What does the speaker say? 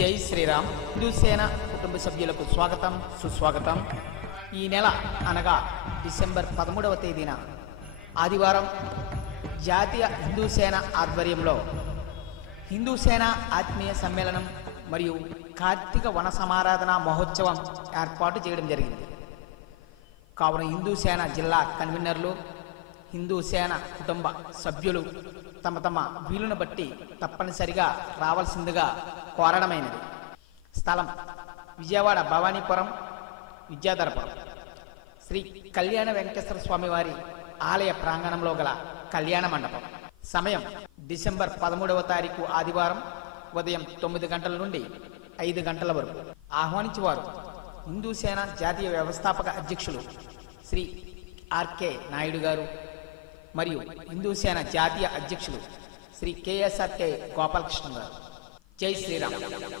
జై శ్రీరామ్. హిందూ సేన కుటుంబ సభ్యులకు స్వాగతం, సుస్వాగతం. ఈ నెల అనగా డిసెంబర్ 13వ తేదీన ఆదివారం జాతీయ హిందూ సేన ఆధ్వర్యంలో హిందూ సేన ఆత్మీయ సమ్మేళనం మరియు కార్తీక వన సమారాధన మహోత్సవం ఏర్పాటు చేయడం జరిగింది. కావున హిందూ సేన జిల్లా కన్వీనర్లు, హిందూ సేన కుటుంబ సభ్యులు తమ తమ వీలును బట్టి తప్పనిసరిగా రావాల్సిందిగా కోరడమైనది. స్థలం విజయవాడ భవానీపురం విద్యాధరపురం శ్రీ కళ్యాణ వెంకటేశ్వర స్వామి వారి ఆలయ ప్రాంగణంలో గల కళ్యాణ మండపం. సమయం డిసెంబర్ 13వ తారీఖు ఆదివారం ఉదయం 9 గంటల నుండి 5 గంటల వరకు. ఆహ్వానించేవారు హిందూ సేన జాతీయ వ్యవస్థాపక అధ్యక్షులు శ్రీ ఆర్కే నాయుడు గారు మరియు హిందూ సేన జాతీయ అధ్యక్షులు శ్రీ కేఎస్ఆర్కే గోపాలకృష్ణ గారు. జై శ్రీరామ్.